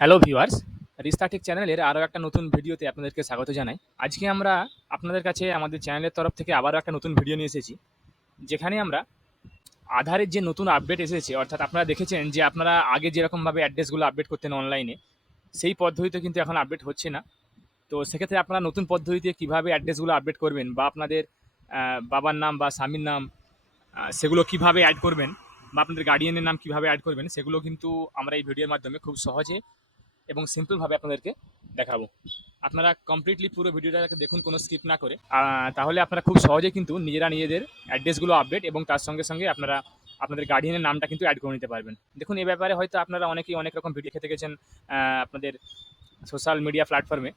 Hello viewers, রিস্তাটিক চ্যানেলের আরও একটা নতুন ভিডিওতে আপনাদেরকে স্বাগত জানাই। আজকে আমরা আপনাদের কাছে আমাদের চ্যানেলের তরফ থেকে আবারও একটা নতুন ভিডিও নিয়ে এসেছি, যেখানে আমরা আধারের যে নতুন আপডেট এসেছে, অর্থাৎ আপনারা দেখেছেন যে আপনারা আগে যেরকমভাবে অ্যাড্রেসগুলো আপডেট করতেন অনলাইনে, সেই পদ্ধতিতে কিন্তু এখন আপডেট হচ্ছে না। তো সেক্ষেত্রে আপনারা নতুন পদ্ধতিতে কীভাবে অ্যাড্রেসগুলো আপডেট করবেন বা আপনাদের বাবার নাম বা স্বামীর নাম সেগুলো কিভাবে অ্যাড করবেন বা আপনাদের গার্ডিয়ানের নাম কিভাবে অ্যাড করবেন, সেগুলো কিন্তু আমরা এই ভিডিওর মাধ্যমে খুব সহজে এবং সিম্পলভাবে আপনাদেরকে দেখাবো। আপনারা কমপ্লিটলি পুরো ভিডিওটাকে দেখুন, কোনো স্কিপ না করে। তাহলে আপনারা খুব সহজে কিন্তু নিজেরা নিজেদের অ্যাড্রেসগুলো আপডেট এবং তার সঙ্গে সঙ্গে আপনারা আপনাদের গার্ডিয়ানের নামটা কিন্তু অ্যাড করে নিতে পারবেন। দেখুন, এই ব্যাপারে হয়তো আপনারা অনেকেই অনেক রকম ভিডিও খেতে গেছেন আপনাদের সোশ্যাল মিডিয়া প্ল্যাটফর্মে।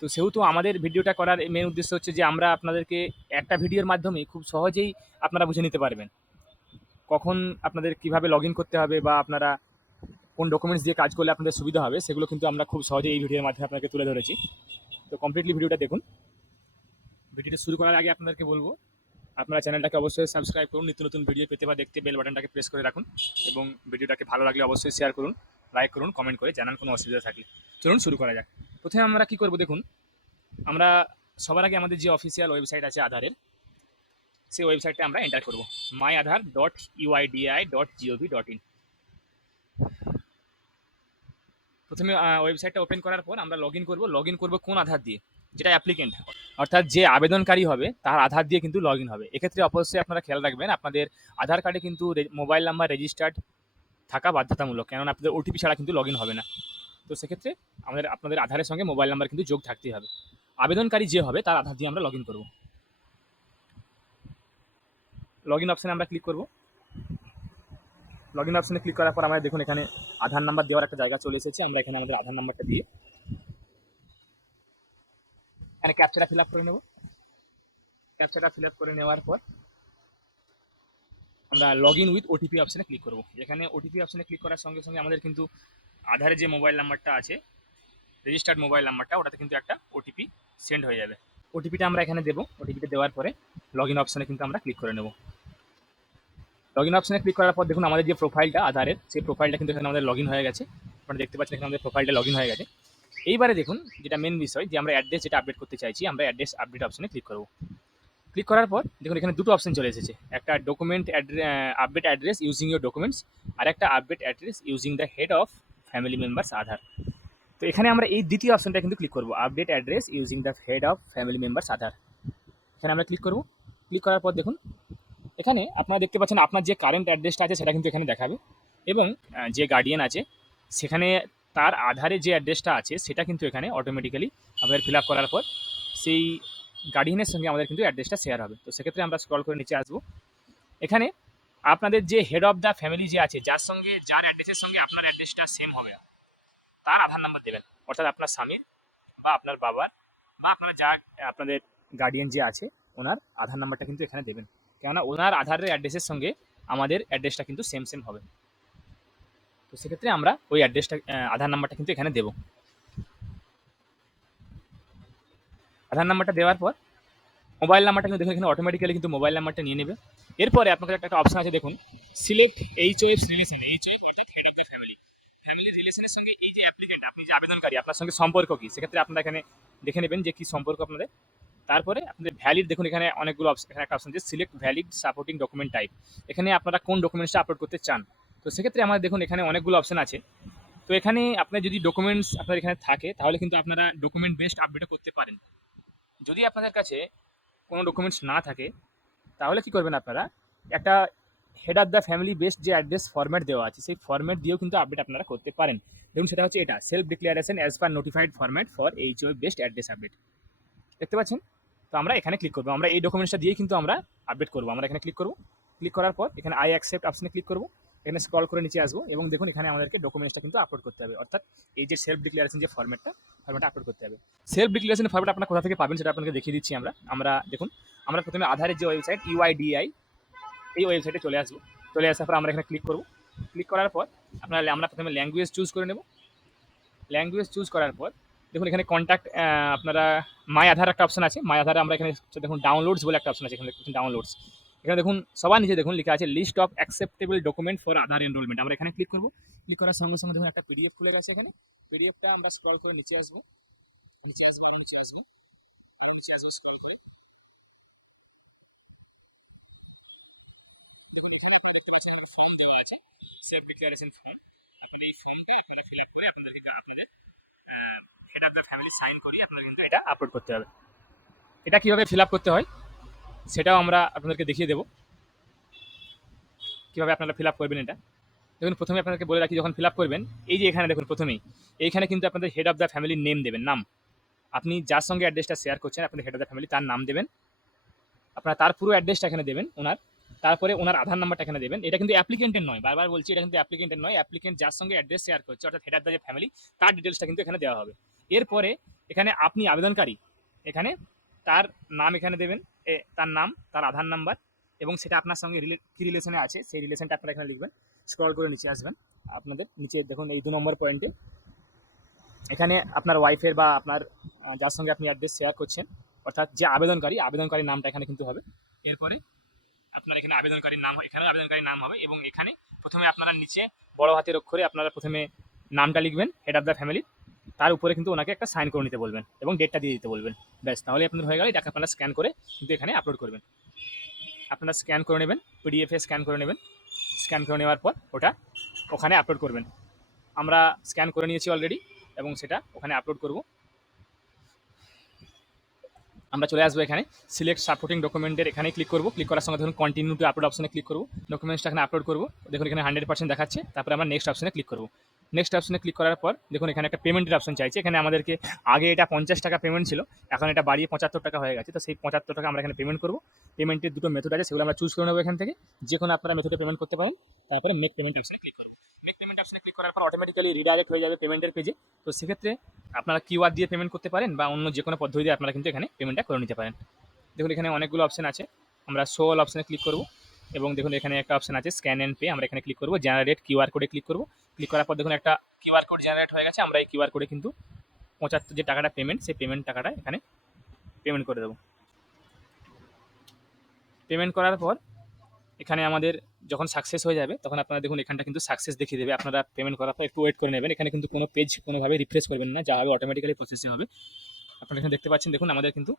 তো সেহেতু আমাদের ভিডিওটা করার মেন উদ্দেশ্য হচ্ছে যে আমরা আপনাদেরকে একটা ভিডিওর মাধ্যমেই খুব সহজেই আপনারা বুঝে নিতে পারবেন কখন আপনাদের কিভাবে লগ ইন করতে হবে বা আপনারা কোন ডকুমেন্টস দিয়ে কাজ করলে আপনাদের সুবিধা হবে, সেগুলো কিন্তু আমরা খুব সহজেই এই ভিডিওর মাধ্যমে আপনাকে তুলে ধরেছি। তো কমপ্লিটলি ভিডিওটা দেখুন। ভিডিওটা শুরু করার আগে আপনাদেরকে বলবো, আপনারা চ্যানেলটাকে অবশ্যই সাবস্ক্রাইব করুন, নিত্য নতুন ভিডিও পেতে বা দেখতে বেল বাটনটাকে প্রেস করে রাখুন এবং ভিডিওটাকে ভালো লাগলে অবশ্যই শেয়ার করুন, লাইক করুন, কমেন্ট করে জানান কোনো অসুবিধা থাকলে। চলুন শুরু করা যাক। প্রথমে আমরা কি করব দেখুন, আমরা সবার আগে আমাদের যে অফিসিয়াল ওয়েবসাইট আছে আধারের, সেই ওয়েবসাইটটা আমরা এন্টার করব, myadhar.uidi.gov.in। প্রথমে ওয়েবসাইটটা ওপেন করার পর আমরা লগ ইন করবো কোন আধার দিয়ে, যেটা অ্যাপ্লিকেন্ট অর্থাৎ যে আবেদনকারী হবে তার আধার দিয়ে কিন্তু লগ ইন হবে। এক্ষেত্রে অবশ্যই আপনারা খেয়াল রাখবেন আপনাদের আধার কার্ডে কিন্তু মোবাইল নাম্বার রেজিস্টার্ড থাকা বাধ্যতামূলক, কেননা আপনাদের ওটিপি ছাড়া কিন্তু লগ ইন হবে না। তো সেক্ষেত্রে আপনাদের আধারের সঙ্গে মোবাইল নাম্বার কিন্তু যোগ থাকতেই হবে। আবেদনকারী যে হবে তার আধার দিয়ে আমরা লগ ইন করবো। লগ ইন অপশানে আমরা ক্লিক করবো। লগ ইন অপশানে ক্লিক করার পর আমরা দেখুন এখানে আধার নাম্বার দেওয়ার একটা জায়গা চলে এসেছে। আমরা এখানে আমাদের আধার নাম্বারটা দিয়ে এখানে ক্যাপচাটা ফিল আপ করে নেব। ক্যাপচাটা ফিল আপ করে নেওয়ার পর আমরা লগ ইন উইথ ওটিপি অপশানে ক্লিক করব। এখানে ওটিপি অপশানে ক্লিক করার সঙ্গে সঙ্গে আমাদের কিন্তু আধারে যে মোবাইল নাম্বারটা আছে, রেজিস্টার্ড মোবাইল নাম্বারটা, ওটাতে কিন্তু একটা ওটিপি সেন্ড হয়ে যাবে। ওটিপিটা আমরা এখানে দেবো। ওটিপিটা দেওয়ার পরে লগ ইন অপশানে কিন্তু আমরা ক্লিক করে নেব। লগ ইন অপশানে ক্লিক করার পর দেখুন আমাদের যে প্রোফাইলটা আধারের, সেই প্রোফাইলটা কিন্তু এখানে আমাদের লগ ইন হয়ে গেছে। আপনারা দেখতে পাচ্ছেন এখানে আমাদের প্রোফাইলটা লগ ইন হয়ে গেছে। এইবারে দেখুন যেটা মেন বিষয়, যে আমরা অ্যাড্রেস যেটা আপডেট করতে চাইছি, আমরা অ্যাড্রেস আপডেট অপশানে ক্লিক করব। ক্লিক করার পর দেখুন এখানে দুটো অপশন চলে এসেছে, একটা document update address using your documents, আর একটা update address using the head of family members Aadhaar. তো এখানে আমরা এই দ্বিতীয় অপশনটা কিন্তু ক্লিক করব, update address using the head of family members Aadhaar. এখানে আমরা ক্লিক করব। ক্লিক করার পর দেখুন এখানে আপনারা দেখতে পাচ্ছেন আপনার যে কারেন্ট অ্যাড্রেসটা আছে সেটা কিন্তু এখানে দেখাবে, এবং যে গার্ডিয়ান আছে সেখানে তার আধারে যে অ্যাড্রেসটা আছে সেটা কিন্তু এখানে অটোমেটিক্যালি আমাদের ফিল আপ করার পর সেই গার্ডিয়ানের সঙ্গে আমাদের কিন্তু অ্যাড্রেসটা শেয়ার হবে। তো সেক্ষেত্রে আমরা স্ক্রল করে নিচে আসবো। এখানে আপনাদের যে হেড অফ দ্য ফ্যামিলি যে আছে, যার অ্যাড্রেসের সঙ্গে আপনার অ্যাড্রেসটা সেম হবে, তার আধার নাম্বার দেবেন, অর্থাৎ আপনার স্বামীর বা আপনার বাবার বা আপনাদের গার্ডিয়ান যে আছে ওনার আধার নাম্বারটা কিন্তু এখানে দেবেন, কেননা ওনার আধারের অ্যাড্রেসের সঙ্গে আমাদের অ্যাড্রেসটা কিন্তু সেম হবে। তো সেক্ষেত্রে আমরা ওই অ্যাড্রেসটা আধার নাম্বারটা কিন্তু এখানে দেবো। আধার নাম্বারটা দেওয়ার পর মোবাইল নাম্বারটা কিন্তু দেখুন এখানে অটোমেটিক্যালি কিন্তু মোবাইল নাম্বারটা নিয়ে নেবে। এরপরে আপনাদের একটা অপশন আছে দেখুন, সিলেক্ট এইচওএফ রিলেশন। এইচওএফ অর্থাৎ head of the family. Family রিলেশনের সঙ্গে এই যে অ্যাপ্লিকেন্ট, আপনি যে আবেদনকারী, আপনার সঙ্গে সম্পর্ক কী, সেক্ষেত্রে আপনারা এখানে দেখে নেবেন যে কী সম্পর্ক আপনাদের। তারপরে আপনাদের ভ্যালিড, দেখুন এখানে অনেকগুলো অপশন, এখানে একটা অপশন যে select valid supporting document type. এখানে আপনারা কোন ডকুমেন্টসটা আপলোড করতে চান। তো সেক্ষেত্রে আমাদের দেখুন এখানে অনেকগুলো অপশন আছে। তো এখানে আপনার যদি ডকুমেন্টস আপনার এখানে থাকে তাহলে কিন্তু আপনারা ডকুমেন্ট বেসড আপডেটও করতে পারেন। যদি আপনাদের কাছে কোনো ডকুমেন্টস না থাকে তাহলে কি করবেন আপনারা, একটা head of the family based যে অ্যাড্রেস ফরম্যাট দেওয়া আছে সেই ফরম্যাট দিয়েও কিন্তু আপডেট আপনারা করতে পারেন। দেখুন সেটা হচ্ছে এটা, self declaration as per notified format for HOF based address update. দেখতে পাচ্ছেন? তো আমরা এখানে ক্লিক করবো, আমরা এই ডকুমেন্টসটা দিয়েই কিন্তু আমরা আপডেট করবো। আমরা এখানে ক্লিক করবো। ক্লিক করার পর এখানে আই অ্যাকসেপ্ট অপশনে ক্লিক করবো। এখানে স্ক্রল করে নিচে আসবো এবং দেখুন এখানে আমাদেরকে ডকুমেন্টসটা কিন্তু আপলোড করতে হবে, অর্থাৎ এই যে সেলফ ডিক্লারেশন যে ফরম্যাটটা আপলোড করতে হবে। সেলফ ডিক্লারেশন ফরম্যাট আপনারা কোথা থেকে পাবেন সেটা আপনাকে দেখিয়ে দিচ্ছি। আমরা দেখুন আমরা প্রথমে আধারের যে ওয়েবসাইট ইউআইডিআই, এই ওয়েবসাইটে চলে আসবো। চলে আসার পর আমরা এখানে ক্লিক করবো। ক্লিক করার পর আমরা প্রথমে ল্যাঙ্গুয়েজ চুজ করে নেব। ল্যাঙ্গুয়েজ চুজ করার পর দেখুন এখানে কন্ট্যাক্ট, আপনারা মাই আধার একটা অপশন আছে। মাই আধারে আমরা এখানে দেখুন ডাউনলোডস বলে একটা অপশন আছে, এখানে ডাউনলোডস। এখানে দেখুন সবার নিচে দেখুন লেখা আছে list of acceptable document for Aadhaar enrolment. আমরা এখানে ক্লিক করবো। ক্লিক করার সঙ্গে সঙ্গে দেখুন একটা পিডিএফ খুলে গেছে। এখানে পিডিএফটা আমরা স্ক্রল করে নিচে আসবো, নিচে আসবো, নিচে আসবো, নিচে আসবো, scroll করে। আপনারা দেখতে পাচ্ছেন এখানে ফর্ম দেওয়া আছে, সেলফ ডিক্লারেশন ফর্ম। আপনারা এই ফর্মটা আপনারা ফিল আপ করে আপনাদেরকে আপনাদের head of the family sign করিয়ে আপনারা কিন্তু এটা আপলোড করতে হবে। এটা কিভাবে ফিল আপ করতে হয় সেটাও আমরা আপনাদেরকে দেখিয়ে দেবো, কিভাবে আপনারা ফিল আপ করবেন এটা। দেখুন প্রথমে আপনাদেরকে বলে রাখি, যখন ফিল আপ করবেন এই যে এখানে দেখুন প্রথমেই এইখানে কিন্তু আপনাদের হেড অফ দ্য ফ্যামিলির নেম দেবেন, নাম। আপনি যার সঙ্গে অ্যাড্রেসটা শেয়ার করছেন আপনাদের হেড অফ দ্য ফ্যামিলি তার নাম দেবেন। আপনারা তার পুরো অ্যাড্রেসটা এখানে দেবেন ওনার, তারপরে ওনার আধার নাম্বারটা এখানে দেবেন। এটা কিন্তু অ্যাপ্লিকেন্টের নয়, বারবার বলছি এটা কিন্তু অ্যাপ্লিকেন্টের নয়। অ্যাপ্লিকেন্ট যার সঙ্গে অ্যাড্রেস শেয়ার করছে অর্থাৎ হেড অফ দ্য যে ফ্যামিলি তার ডিটেলসটা কিন্তু এখানে দেওয়া হবে। এরপরে এখানে আপনি আবেদনকারী এখানে তার নাম এখানে দেবেন, তার নাম, তার আধার নাম্বার এবং সেটা আপনার সঙ্গে কী রিলেশনে আছে সেই রিলেশনটা আপনারা এখানে লিখবেন। স্ক্রল করে নিচে আসবেন, আপনাদের নিচে দেখুন এই 2 নম্বর পয়েন্টে এখানে আপনার ওয়াইফের বা আপনার যার সঙ্গে আপনি অ্যাড্রেস শেয়ার করছেন অর্থাৎ যে আবেদনকারীর নামটা এখানে কিন্তু হবে। এরপরে আপনার এখানে আবেদনকারীর নাম, এখানেও আবেদনকারীর নাম হবে এবং এখানে প্রথমে আপনারা নিচে বড় হাতের অক্ষরে আপনারা প্রথমে নামটা লিখবেন হেড অফ দ্য ফ্যামিলি, তার উপরে কিন্তু ওনাকে একটা সাইন করে নিতে বলবেন এবং ডেটটা দিয়ে দিতে বলবেন। ব্যাস, তাহলে আপনাদের হয়ে গেল। এটাকে আপনারা স্ক্যান করে কিন্তু এখানে আপলোড করবেন। আপনারা স্ক্যান করে নেবেন, পিডিএফে স্ক্যান করে নেবেন। স্ক্যান করে নেওয়ার পর ওটা ওখানে আপলোড করবেন। আমরা স্ক্যান করে নিয়েছি অলরেডি এবং সেটা ওখানে আপলোড করব। আমরা চলে আসবো এখানে সিলেক্ট সাপোর্টিং ডকুমেন্টের এখানে ক্লিক করবো। ক্লিক করার সঙ্গে ধরুন কন্টিনিউ টু আপলোড অপশনে ক্লিক করবো। ডকুমেন্টসটা এখানে আপলোড করবো। দেখুন এখানে 100% দেখাচ্ছে। তারপরে আমরা নেক্সট অপশনে ক্লিক করবো। নেক্সট অপশনে ক্লিক করার পর দেখুন এখানে একটা পেমেন্টের অপশন চাইছে। এখানে আমাদেরকে আগে এটা 50 টাকা পেমেন্ট ছিল, এখন এটা বাড়িয়ে 75 টাকা হয়ে গেছে। তো সেই 75 টাকা আমরা এখানে পেমেন্ট করবো। পেমেন্টের দুটো মেথড আছে, সেগুলো আমরা চুজ করে নেবো এখান থেকে। যে কোনো আপনারা মেথডে পেমেন্ট করতে পারেন। তারপরে মেক পেমেন্ট অপশনে ক্লিক করবো। মেক পেমেন্ট অপশনে ক্লিক করার পর অটোমেটিক্যালি রিডাইরেক্ট হয়ে যাবে পেমেন্টের পেজে। তো সেক্ষেত্রে আপনারা কিউআর দিয়ে পেমেন্ট করতে পারেন বা অন্য যে কোনো পদ্ধতি দিয়ে আপনারা কিন্তু এখানে পেমেন্টটা করে নিতে পারেন। দেখুন এখানে অনেকগুলো অপশন আছে। আমরা শো অল অপশনে ক্লিক করব এবং দেখুন এখানে একটা অপশন আছে স্ক্যান অ্যান্ড পে। আমরা এখানে ক্লিক করব, জেনারেট কিউআর কোডে ক্লিক করব। ক্লিক করার পর দেখুন একটা কিউআর কোড জেনারেট হয়ে গেছে। আমরা এই কিউআর কোডে কিন্তু 75 যে টাকাটা পেমেন্ট, সেই পেমেন্ট টাকাটা এখানে পেমেন্ট করে দেবো। পেমেন্ট করার পর এখানে আমাদের যখন সাকসেস হয়ে যাবে তখন আপনারা দেখুন এখানটা কিন্তু সাকসেস দেখিয়ে দেবে। আপনারা পেমেন্ট করার পর একটু ওয়েট করে নেবেন। এখানে কিন্তু কোনো পেজ কোনোভাবে রিফ্রেশ করবেন না, যা হবে অটোমেটিক্যালি প্রসেসিং হবে। আপনারা এখানে দেখতে পাচ্ছেন, দেখুন আমাদের কিন্তু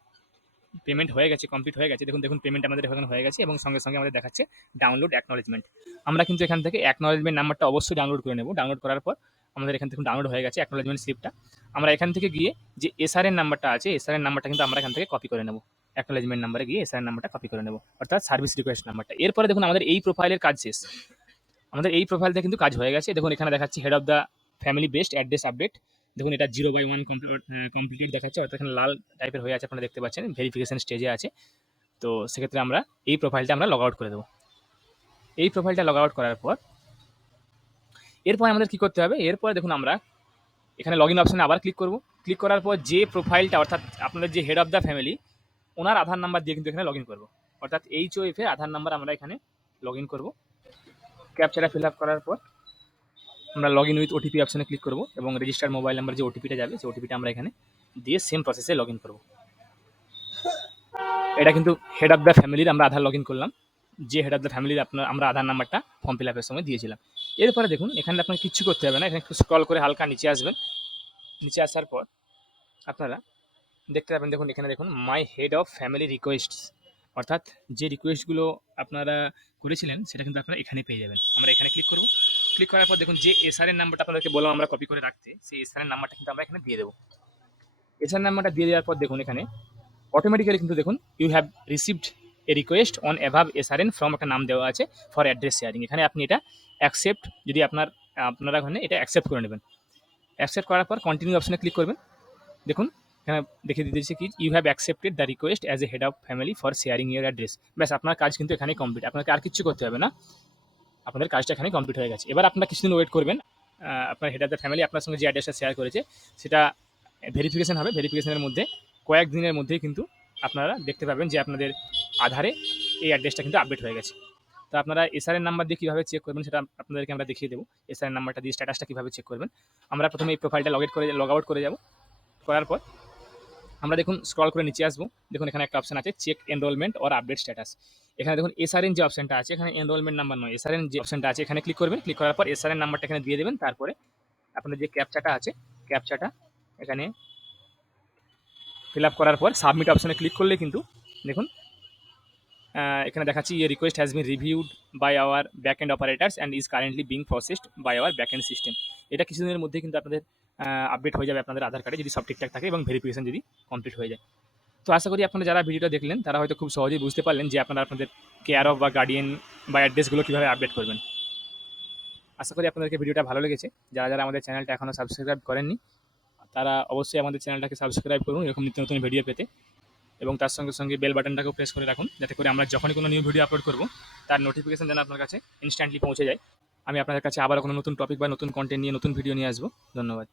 পেমেন্ট হয়ে গেছে, কমপ্লিট হয়ে গেছে। দেখুন পেমেন্ট আমাদের এখানে হয়ে গেছে এবং সঙ্গে সঙ্গে আমাদের দেখাচ্ছে ডাউনলোড অ্যাকনোলেজমেন্ট। আমরা কিন্তু এখান থেকে অ্যাকনোলেজমেন্ট নাম্বারটা অবশ্যই ডাউনলোড করে নেব। ডাউনলোড করার পর আমাদের এখান থেকে ডাউনলোড হয়ে গেছে অ্যাকনোলেজমেন্ট স্লিপটা। আমরা এখান থেকে গিয়ে যে এসআরএন নাম্বারটা আছে, এসআরএন নাম্বারটা কিন্তু আমরা এখান থেকে কপি করে নেব। অ্যাকনোলেজমেন্ট নাম্বারে গিয়ে এসআরএন নাম্বারটা কপি করে নেব, অর্থাৎ সার্ভিস রিকোয়েস্ট নাম্বারটা। এরপরে দেখুন আমাদের এই প্রোফাইলের কাজ শেষ। আমাদের এই প্রোফাইলটা কিন্তু কাজ হয়ে গেছে। দেখুন এখানে দেখাচ্ছে head of the family best address update. দেখুন এটা 0/1 কমপ্লিট দেখাচ্ছে, অর্থাৎ এখানে লাল টাইপের হয়ে আছে, আপনারা দেখতে পাচ্ছেন ভেরিফিকেশন স্টেজে আছে। তো সেক্ষেত্রে আমরা এই প্রোফাইলটা আমরা লগ আউট করে দেবো। এই প্রোফাইলটা লগ আউট করার পর এরপর আমাদের কী করতে হবে, এরপরে দেখুন আমরা এখানে লগ ইন অপশানে আবার ক্লিক করব। ক্লিক করার পর যে প্রোফাইলটা অর্থাৎ আপনাদের যে head of the family owner Aadhaar number দিয়ে কিন্তু এখানে লগ ইন করবো, অর্থাৎ HOF এর আধার নাম্বার আমরা এখানে লগ ইন করবো। ক্যাপচাটা ফিল আপ করার পর আমরা লগ ইন উইথ ওটিপি অপশানে ক্লিক করবো এবং রেজিস্টার্ড মোবাইল নাম্বার যে ওটিপিটা যাবে সেই ওটিপিটা আমরা এখানে দিয়ে সেম প্রসেসে লগ ইন করবো। এটা কিন্তু হেড অফ দ্য ফ্যামিলির আমরা আধার লগ ইন করলাম, যে হেড অফ দ্য ফ্যামিলির আমরা আধার নাম্বারটা ফর্ম ফিল আপের সময় দিয়েছিলাম। এরপরে দেখুন এখানে আপনাকে কিচ্ছু করতে হবে না, এখানে একটু স্ক্রল করে হালকা নিচে আসবেন। নিচে আসার পর আপনারা দেখতে পাবেন, দেখুন এখানে দেখুন মাই হেড অফ ফ্যামিলি রিকোয়েস্টস, অর্থাৎ যে রিকোয়েস্টগুলো আপনারা করেছিলেন সেটা কিন্তু আপনারা এখানে পেয়ে যাবেন। আমরা এখানে ক্লিক করব। ক্লিক করার পর দেখুন যে এসআরএন নাম্বারটা আপনাদেরকে বললাম আমরা কপি করে রাখতে, সেই এসআরএন নাম্বারটা কিন্তু আমরা এখানে দিয়ে দেবো। এসআরএন নাম্বারটা দিয়ে দেওয়ার পর দেখুন এখানে অটোমেটিক্যালি কিন্তু দেখুন you have received a request on above SRN from একটা নাম দেওয়া আছে ফর অ্যাড্রেস শেয়ারিং। এখানে আপনি এটা অ্যাকসেপ্ট, যদি আপনারা ওখানে এটা অ্যাকসেপ্ট করে নেবেন। অ্যাকসেপ্ট করার পর কন্টিনিউ অপশনে ক্লিক করবেন। দেখুন এখানে দেখে দিয়েছে কি you have accepted the request as a head of family for sharing your address. ব্যাস, আপনার কাজ কিন্তু এখানেই কমপ্লিট, আপনাকে আর কিছু করতে হবে না, আপনাদের কাজটা এখানে কমপ্লিট হয়ে গেছে। এবার আপনারা কিছুদিন ওয়েট করবেন, আপনার হেড অফ দ্য ফ্যামিলি আপনার সঙ্গে যে অ্যাড্রেসটা শেয়ার করেছে সেটা ভেরিফিকেশন হবে। ভেরিফিকেশনের মধ্যে কয়েকদিনের মধ্যেই কিন্তু আপনারা দেখতে পাবেন যে আপনাদের আধারে এই অ্যাড্রেসটা কিন্তু আপডেট হয়ে গেছে। তো আপনারা এসআরএন নাম্বার দিয়ে কীভাবে চেক করবেন সেটা আপনাদেরকে আমরা দেখিয়ে দেবো। এসআরএন নাম্বারটা দিয়ে স্ট্যাটাসটা কীভাবে চেক করবেন। আমরা প্রথমে এই প্রোফাইলটা লগ আউট করে যাব। করার পর আমরা দেখুন স্ক্রল করে নিচে আসবো, দেখুন এখানে একটা অপশন আছে check enrolment or update status. এখানে দেখুন এসআরএন যে অপশনটা আছে, এখানে এনরোলমেন্ট নাম্বার নয়, এসআরএন যে অপশনটা আছে এখানে ক্লিক করবেন। ক্লিক করার পর এসআরএন নাম্বারটা এখানে দিয়ে দেবেন। তারপরে আপনার যে ক্যাপচাটা আছে, ক্যাপচাটা এখানে ফিল আপ করার পর সাবমিট অপশনে ক্লিক করলে কিন্তু দেখুন এখানে দেখাচ্ছি your request has been reviewed by our back end operators and is currently being processed by our back end system. এটা কিছুদিনের মধ্যে কিন্তু আপনাদের আপডেট হয়ে যাবে আপনাদের আধার কার্ডে, যদি সব ঠিকঠাক থাকে এবং ভেরিফিকেশন যদি কমপ্লিট হয়ে যায়। তো আশা করি আপনারা যারা ভিডিওটা দেখলেন তারা হয়তো খুব সহজেই বুঝতে পারলেন যে আপনারা আপনাদের কেয়ার অফ বা গার্ডিয়ান বা অ্যাড্রেসগুলো কীভাবে আপডেট করবেন। আশা করি আপনাদেরকে ভিডিওটা ভালো লেগেছে। যারা যারা আমাদের চ্যানেলটা এখনও সাবস্ক্রাইব করেননি তারা অবশ্যই আমাদের চ্যানেলটাকে সাবস্ক্রাইব করুন এরকম নিত্য নতুন ভিডিও পেতে, এবং তার সঙ্গে সঙ্গে বেল বাটনটাকেও প্রেস করে রাখুন, যাতে করে আমরা যখনই কোনো নিউ ভিডিও আপলোড করব তার নোটিফিকেশন যেন আপনার কাছে ইনস্ট্যান্টলি পৌঁছে যায়। আমি আপনাদের কাছে আবারও কোনো নতুন টপিক বা নতুন কন্টেন্ট নিয়ে নতুন ভিডিও নিয়ে আসবো। ধন্যবাদ।